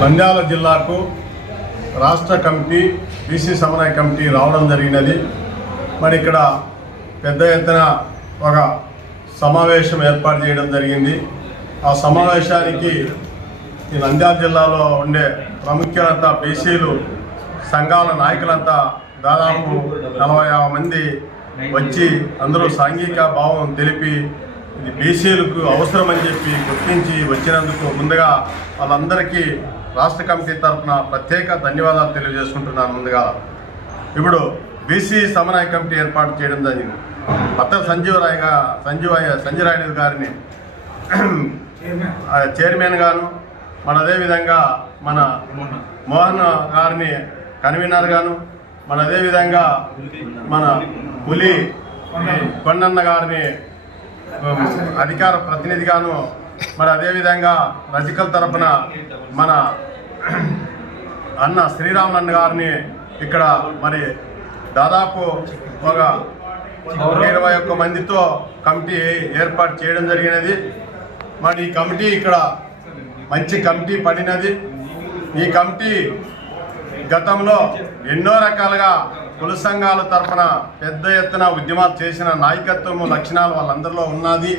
నంద్యాల జిల్లాకు రాష్ట్ర committee BC సమన్వయ కమిటీ రావడం జరిగినది. మరి ఇక్కడ పెద్ద ఎత్తున ఒక సమావేశం ఏర్పాటు చేయడం జరిగింది. ఆ సమావేశానికి ఈ నంద్యాల జిల్లాలో ఉండే ప్రముఖులంతా బీసీలు సంఘాల నాయకులంతా దాదాపు 40 మంది వచ్చి అందరూ సాంఘిక భావం తెలిపి ఇది బీసీలకు అవసరమని చెప్పి గుర్తించి వచ్చినందుకు ముందుగా వాళ్ళందరికీ రాష్ట్ర కమిటీ తరఫున ప్రత్యేక ధన్యవాదాలు తెలియజేసుకుంటున్నాను. ముందుగా ఇప్పుడు బీసీ సమన్వయ కమిటీ ఏర్పాటు చేయడం జరిగింది. అత్త సంజీవ్ రాయుడు గారిని చైర్మన్ గాను, మన అదేవిధంగా మన మోహన్ గారిని కన్వీనర్ గాను, మన అదేవిధంగా మన పులి కొండన్న గారిని అధికార ప్రతినిధిగాను, మరి అదేవిధంగా రజకల తరపున మన అన్న శ్రీరామన్న గారిని ఇక్కడ మరి దాదాపు ఒక 21 మందితో కమిటీ ఏర్పాటు చేయడం జరిగినది. మరి ఈ కమిటీ ఇక్కడ మంచి కమిటీ పడినది. ఈ కమిటీ గతంలో ఎన్నో రకాలుగా కుల సంఘాల తరఫున పెద్ద ఎత్తున ఉద్యమాలు చేసిన నాయకత్వం లక్షణాలు వాళ్ళందరిలో ఉన్నది.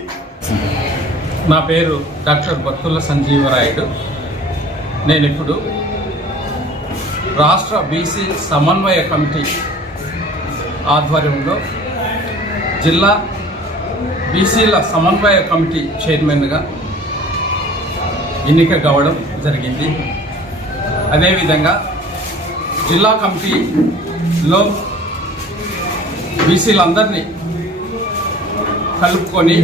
నా పేరు డాక్టర్ బత్తుల సంజీవరాయుడు. నేను ఇప్పుడు రాష్ట్ర బీసీ సమన్వయ కమిటీ ఆధ్వర్యంలో జిల్లా బీసీల సమన్వయ కమిటీ చైర్మన్గా ఎన్నిక కావడం జరిగింది. అదేవిధంగా జిల్లా కమిటీలో బీసీలందరినీ కలుపుకొని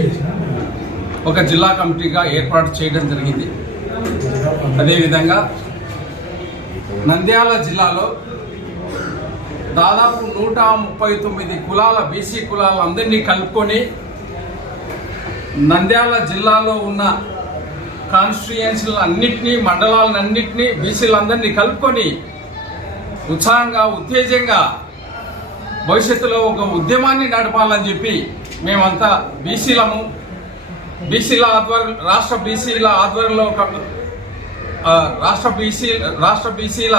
ఒక జిల్లా కమిటీగా ఏర్పాటు చేయడం జరిగింది. అదేవిధంగా నంద్యాల జిల్లాలో దాదాపు 139 కులాల బీసీ కులాలందరినీ కలుపుకొని నంద్యాల జిల్లాలో ఉన్న కాన్స్టిట్యుయెన్సీలన్నింటినీ, మండలాలన్నింటినీ, బీసీలందరినీ కలుపుకొని ఉత్సాహంగా, ఉత్తేజంగా భవిష్యత్తులో ఒక ఉద్యమాన్ని నడపాలని చెప్పి మేమంతా బీసీలము, రాష్ట్ర బీసీల ఆధ్వర్యంలో రాష్ట్ర బీసీల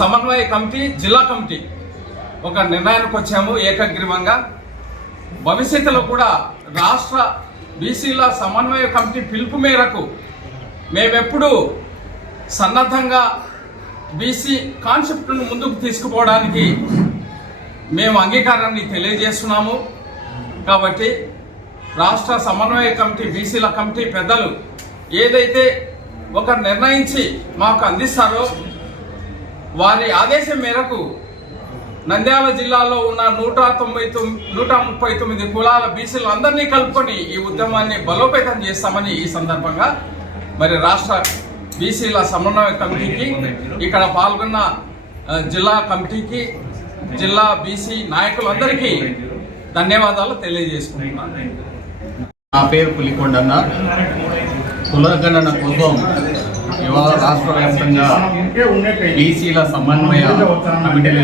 సమన్వయ కమిటీ, జిల్లా కమిటీ ఒక నిర్ణయానికి వచ్చాము ఏకగ్రీవంగా. భవిష్యత్తులో కూడా రాష్ట్ర బీసీల సమన్వయ కమిటీ పిలుపు మేరకు మేమెప్పుడు సన్నద్ధంగా బీసీ కాన్సెప్ట్ను ముందుకు తీసుకుపోవడానికి మేము అంగీకారాన్ని తెలియజేస్తున్నాము. కాబట్టి రాష్ట్ర సమన్వయ కమిటీ, బీసీల కమిటీ పెద్దలు ఏదైతే ఒక నిర్ణయించి మాకు అందిస్తారో వారి ఆదేశం మేరకు నంద్యాల జిల్లాలో ఉన్న 139 కులాల బీసీలు అందరినీ కలుపుకొని ఈ ఉద్యమాన్ని బలోపేతం చేస్తామని ఈ సందర్భంగా మరి రాష్ట్ర బీసీల సమన్వయ కమిటీకి, ఇక్కడ పాల్గొన్న జిల్లా కమిటీకి, జిల్లా బీసీ నాయకులందరికీ ధన్యవాదాలు తెలియజేసుకుంటున్నాను. నా పేరు పులికొండన్న. కులగణన కోసం ఇవాళ రాష్ట్ర వ్యాప్తంగా బీసీల సమన్వయ కమిటీలు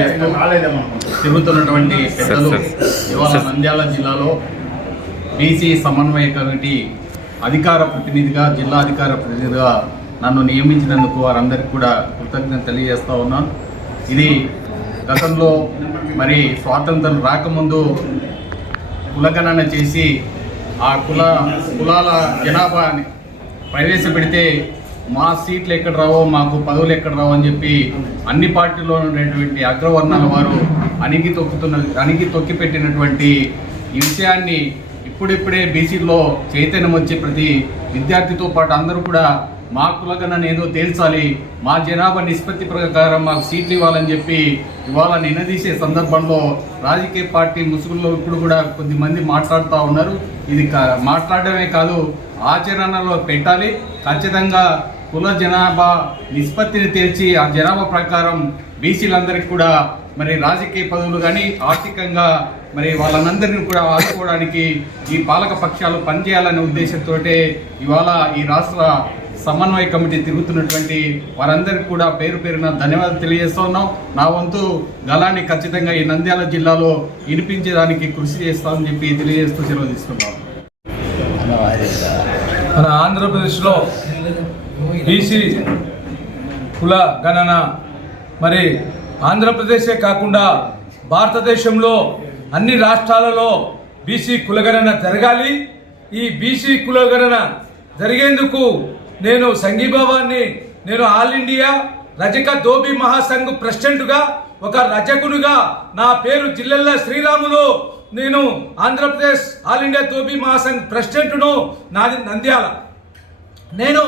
తిరుగుతున్నటువంటి పెద్దలు ఇవాళ నంద్యాల జిల్లాలో బీసీ సమన్వయ కమిటీ అధికార ప్రతినిధిగా, జిల్లా అధికార ప్రతినిధిగా నన్ను నియమించినందుకు వారందరికీ కూడా కృతజ్ఞత తెలియజేస్తూ ఉన్నాను. ఇది గతంలో మరి స్వాతంత్రం రాకముందు కులగణన చేసి ఆ కులాల జనాభాని ప్రవేశపెడితే మా సీట్లు ఎక్కడ రావో, మాకు పదవులు ఎక్కడ రావో అని చెప్పి అన్ని పార్టీల్లో ఉన్నటువంటి అగ్రవర్ణాల వారు అణిగి తొక్కిపెట్టినటువంటి ఈ విషయాన్ని ఇప్పుడిప్పుడే బీసీలో చైతన్యం వచ్చి ప్రతి విద్యార్థితో పాటు అందరూ కూడా మా కులగణన ఏదో తేల్చాలి, మా జనాభా నిష్పత్తి ప్రకారం మాకు సీట్లు ఇవ్వాలని చెప్పి ఇవాళ నినదీసే సందర్భంలో రాజకీయ పార్టీ ముసుగుల్లో ఇప్పుడు కూడా కొద్దిమంది మాట్లాడుతూ ఉన్నారు. ఇది మాట్లాడమే కాదు, ఆచరణలో పెట్టాలి. ఖచ్చితంగా కుల జనాభా నిష్పత్తిని తేల్చి ఆ జనాభా ప్రకారం బీసీలందరికీ కూడా మరి రాజకీయ పదవులు కానీ ఆర్థికంగా మరి వాళ్ళందరినీ కూడా ఆదుకోవడానికి ఈ పాలక పక్షాలు పనిచేయాలనే ఉద్దేశంతో ఇవాళ ఈ రాష్ట్ర సమన్వయ కమిటీ తిరుగుతున్నటువంటి వారందరికీ కూడా పేరు పేరున ధన్యవాదాలు తెలియజేస్తూ ఉన్నాం. నా వంతు గలాన్ని ఖచ్చితంగా ఈ నంద్యాల జిల్లాలో వినిపించడానికి కృషి చేస్తామని చెప్పి తెలియజేస్తూ సెలవు తీసుకున్నాం. మన ఆంధ్రప్రదేశ్లో బీసీ కుల గణన మరి ఆంధ్రప్రదేశే కాకుండా భారతదేశంలో అన్ని రాష్ట్రాలలో బీసీ కులగణన జరగాలి. ఈ బీసీ కులగణన జరిగేందుకు నేను సంఘీభావాన్ని నేను ఆల్ ఇండియా రజక ధోబీ మహాసంఘ్ ప్రెసిడెంట్గా ఒక రజకునిగా నా పేరు జిల్లెల్ల శ్రీరాములు. నేను ఆంధ్రప్రదేశ్ ఆల్ ఇండియా ధోబీ మహాసంఘ్ ప్రెసిడెంట్ను. నాది నంద్యాల. నేను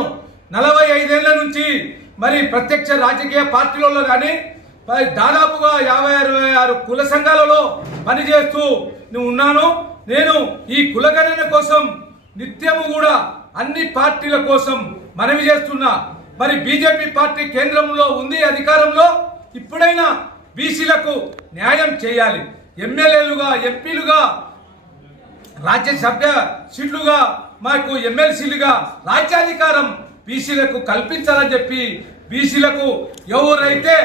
45 ఏళ్ల నుంచి మరి ప్రత్యక్ష రాజకీయ పార్టీలలో కానీ దాదాపుగా 50-66 కుల సంఘాలలో పనిచేస్తూ ఉన్నాను. నేను ఈ కులగణన కోసం నిత్యము కూడా అన్ని పార్టీల కోసం మనవి చేస్తున్నా. మరి బీజేపీ పార్టీ కేంద్రంలో ఉంది, అధికారంలో. ఇప్పుడైనా బీసీలకు న్యాయం చేయాలి. ఎమ్మెల్యేలుగా, ఎంపీలుగా, రాజ్యసభ సీట్లుగా, మాకు ఎమ్మెల్సీలుగా రాజ్యాధికారం బీసీలకు కల్పించాలని చెప్పి బీసీలకు ఎవరైతే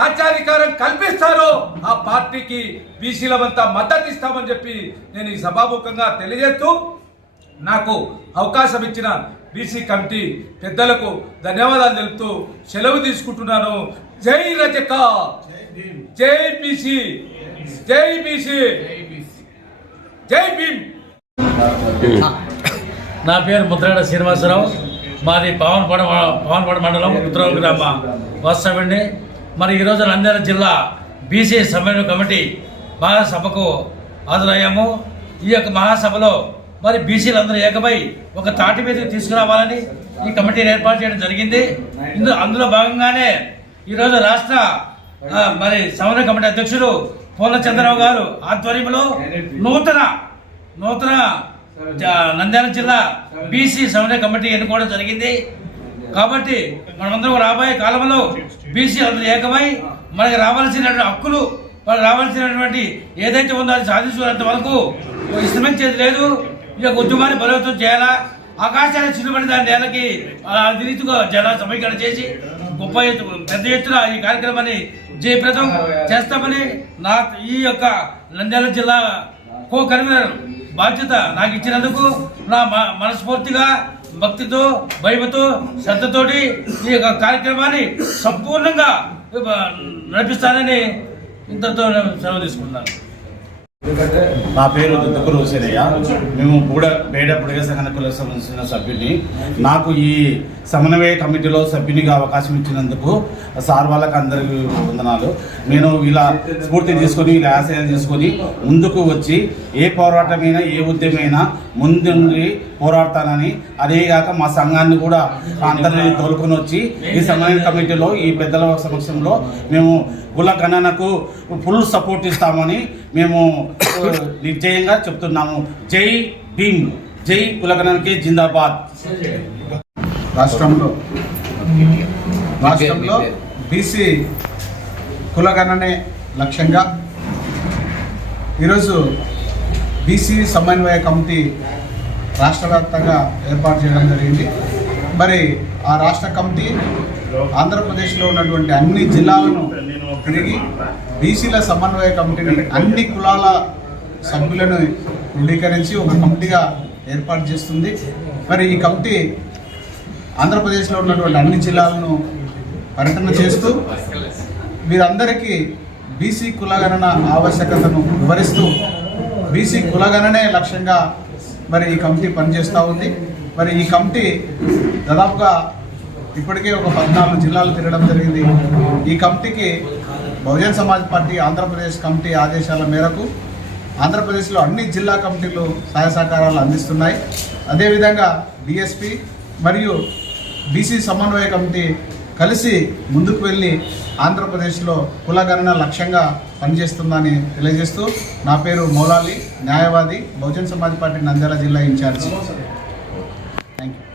రాజ్యాధికారం కల్పిస్తారో ఆ పార్టీకి బీసీలమంతా మద్దతు ఇస్తామని చెప్పి నేను ఈ సభాముఖంగా తెలియజేస్తూ నాకు అవకాశం ఇచ్చిన బీసీ కమిటీ పెద్దలకు ధన్యవాదాలు తెలుపుతూ సెలవు తీసుకుంటున్నాను. జై రజక, జై బీసీ, జై బీసీ, జై భీమ్. నా పేరు ముద్రాడ శ్రీనివాసరావు. మాది పవన్పాడు మండలం ఉత్తరావు గ్రామ వాస్తవ్యండి. మరి ఈరోజు నంద్యాల జిల్లా బీసీ సమన్వయ కమిటీ మహాసభకు హాజరయ్యాము. ఈ యొక్క మహాసభలో మరి బీసీలందరూ ఏకమై ఒక తాటి మీదకి తీసుకురావాలని ఈ కమిటీని ఏర్పాటు చేయడం జరిగింది. అందులో భాగంగానే ఈరోజు రాష్ట్ర మరి సమన్వయ కమిటీ అధ్యక్షుడు పూర్ణచంద్రరావు గారు ఆధ్వర్యంలో నూతన నంద్యాల జిల్లా బీసీ సమన్వయ కమిటీ ఎన్నుకోవడం జరిగింది. కాబట్టి మనమందరం రాబోయే కాలంలో బీసీ అందరూ ఏకమై మనకి రావాల్సినటువంటి హక్కులు, వాళ్ళు రావాల్సినటువంటి ఏదైతే ఉందో అది సాధించుకున్నంత వరకు ఇష్టమించేది లేదు. ఈ యొక్క ఉద్యమాన్ని బలోపేతం చేయాలా, ఆకాశాన్ని చిన్నబడి దాని నేలకి అది రీతిగా జన సమీకరణ చేసి గొప్ప పెద్ద ఎత్తున ఈ కార్యక్రమాన్ని జయప్రదం చేస్తామని ఈ యొక్క నంద్యాల జిల్లా కో కన్వీనర్ బాధ్యత నాకు ఇచ్చినందుకు నా మనస్ఫూర్తిగా భక్తితో, భయముతో, శ్రద్ధతోటి ఈ యొక్క కార్యక్రమాన్ని సంపూర్ణంగా నడిపిస్తానని ఇంతతో సెలవు తీసుకుంటున్నాను. నా పేరు దుద్దుకూరు హుసేనయ్య. మేము బేడ బుడగ సంఘ కులకు సంబంధించిన సభ్యుని. నాకు ఈ సమన్వయ కమిటీలో సభ్యునిగా అవకాశం ఇచ్చినందుకు సార్ వాళ్ళకి అందరికీ వందనాలు. నేను ఇలా స్ఫూర్తి తీసుకొని, ఇలా ఆశయాలు తీసుకొని ముందుకు వచ్చి ఏ పోరాటమైనా, ఏ ఉద్యమైనా ముందుండి పోరాడతానని, అదేగాక మా సంఘాన్ని కూడా అందరినీ తోలుకొని వచ్చి ఈ సమన్వయ కమిటీలో ఈ పెద్దల సమక్షంలో మేము కుల గణనకు ఫుల్ సపోర్ట్ ఇస్తామని మేము నిశ్చయంగా చెప్తున్నాము. జై భీమ్, జై కులగణనకి జిందాబాద్. రాష్ట్రంలో బీసీ కులగణనే లక్ష్యంగా ఈరోజు బీసీ సమన్వయ కమిటీ రాష్ట్ర వ్యాప్తంగా ఏర్పాటు చేయడం జరిగింది. మరి ఆ రాష్ట్ర కమిటీ ఆంధ్రప్రదేశ్లో ఉన్నటువంటి అన్ని జిల్లాలను తిరిగి బీసీల సమన్వయ కమిటీని అన్ని కులాల సభ్యులను క్రోడీకరించి ఒక కమిటీగా ఏర్పాటు చేస్తుంది. మరి ఈ కమిటీ ఆంధ్రప్రదేశ్లో ఉన్నటువంటి అన్ని జిల్లాలను పర్యటన చేస్తూ వీరందరికీ బీసీ కులగణన ఆవశ్యకతను వివరిస్తూ బీసీ కులగణనే లక్ష్యంగా మరి ఈ కమిటీ పనిచేస్తూ ఉంది. మరి ఈ కమిటీ దాదాపుగా ఇప్పటికే ఒక 14 జిల్లాలు తిరగడం జరిగింది. ఈ కమిటీకి బహుజన్ సమాజ్ పార్టీ ఆంధ్రప్రదేశ్ కమిటీ ఆదేశాల మేరకు ఆంధ్రప్రదేశ్లో అన్ని జిల్లా కమిటీలు సహాయ సహకారాలు అందిస్తున్నాయి. అదేవిధంగా డిఎస్పి మరియు బీసీ సమన్వయ కమిటీ కలిసి ముందుకు వెళ్ళి ఆంధ్రప్రదేశ్లో కులగణన లక్ష్యంగా పనిచేస్తుందని తెలియజేస్తూ నా పేరు మౌలాలి, న్యాయవాది, బహుజన్ సమాజ్ పార్టీ నంద్యాల జిల్లా ఇన్ఛార్జి. Thank you.